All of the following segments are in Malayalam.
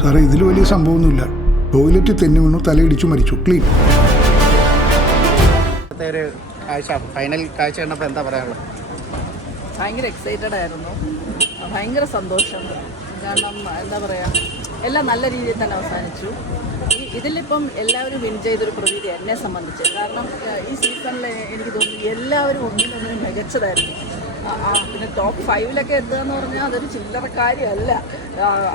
സാറേ ഇതിൽ വലിയ സംഭവമൊന്നുമില്ല. ടോയ്ലറ്റ് തെന്നു വീണു തലയിടിച്ചു മരിച്ചു. ക്ലീൻ ഒരു കാഴ്ച ഫൈനൽ കാഴ്ച കണ്ടപ്പോൾ എന്താ പറയാനുള്ളത്? ഭയങ്കര എക്സൈറ്റഡ് ആയിരുന്നു. ഭയങ്കര സന്തോഷം. കാരണം എന്താ പറയുക എല്ലാം നല്ല രീതിയിൽ തന്നെ അവസാനിച്ചു. ഇതിലിപ്പം എല്ലാവരും വിൻ ചെയ്തൊരു പ്രതീതി എന്നെ സംബന്ധിച്ച്. കാരണം ഈ സീസണിൽ എനിക്ക് തോന്നുന്നു എല്ലാവരും ഒന്നിനൊന്നിനും മികച്ചതായിരുന്നു. പിന്നെ ടോപ്പ് ഫൈവിലൊക്കെ എത്തുക എന്ന് പറഞ്ഞാൽ അതൊരു ചില്ലറ കാര്യമല്ല.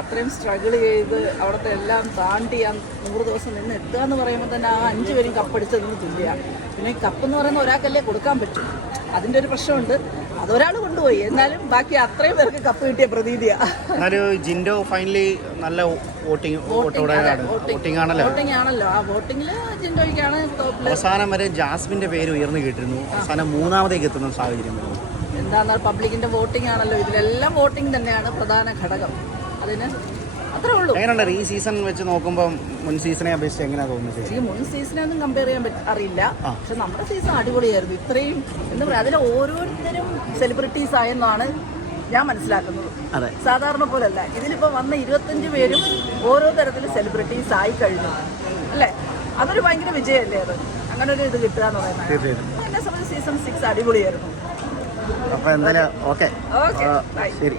അത്രയും സ്ട്രഗിൾ ചെയ്ത് അവിടുത്തെ എല്ലാം താണ്ടി ആ നൂറ് ദിവസം നിന്ന് എത്തുക എന്ന് പറയുമ്പോൾ തന്നെ ആ അഞ്ച് പേരും കപ്പടിച്ചതിന് തുല്യമാണ് പിന്നെ ഈ കപ്പ് എന്ന് പറയുന്ന ഒരാൾക്കല്ലേ കൊടുക്കാൻ പറ്റും. അതിന്റെ ഒരു പ്രശ്നമുണ്ട്. അതൊരാൾ കൊണ്ടുപോയി. എന്നാലും ബാക്കി അത്രയും പേർക്ക് കപ്പ് കിട്ടിയ പ്രതീതിയാണ് ജിൻഡോ ഫൈനലി നല്ല വോട്ടിംഗ് വോട്ടോടെ വോട്ടിംഗ് ആണല്ലോ. വോട്ടിംഗ് ആണല്ലോ. ആ വോട്ടിംഗിൽ ജിൻഡോയ്ക്കാണ് അവസാനം വരെ ജാസ്മിന്റെ പേര് ഉയർന്നു കേട്ടിരുന്നു. അവസാനം മൂന്നാമതേക്ക് എത്തുന്ന സാഹചര്യം വരുന്നു എന്താണെന്ന് പബ്ലിക്കിന്റെ വോട്ടിംഗ് ആണല്ലോ. ഇതിലെല്ലാം വോട്ടിംഗ് തന്നെയാണ് പ്രധാന ഘടകം. അതിന് അത്രേ ഉള്ളൂ. എങ്ങനെയുണ്ട് ഈ സീസൺ വെച്ച് നോക്കുമ്പോൾ മുൻ സീസണെ അപേക്ഷിച്ച് എങ്ങനെയാ തോന്നുന്നത് ഈ മുൻ സീസണെ ഒന്നും കമ്പയർ ചെയ്യാൻ അറിയില്ല. പക്ഷെ നമ്മുടെ സീസൺ അടിപൊളിയായിരുന്നു. ഇത്രയും എന്ന് പറയുക അതിൽ ഓരോരുത്തരും സെലിബ്രിറ്റീസ് ആയെന്നാണ് ഞാൻ മനസ്സിലാക്കുന്നത്. അതെ. സാധാരണ പോലല്ല. ഇതിലിപ്പോൾ വന്ന ഇരുപത്തഞ്ച് പേരും ഓരോ തരത്തിൽ സെലിബ്രിറ്റീസ് ആയി കഴിഞ്ഞു. അല്ലേ? അതൊരു ഭയങ്കര വിജയമല്ലേ അത്? അങ്ങനെ ഒരു ഇത് കിട്ടുക എന്ന് പറയുന്നത്. എന്നെ സംബന്ധിച്ച് സീസൺ സിക്സ് അടിപൊളിയായിരുന്നു. അപ്പോൾ എന്തായാലും ഓക്കെ. ശരി Thank ശരി.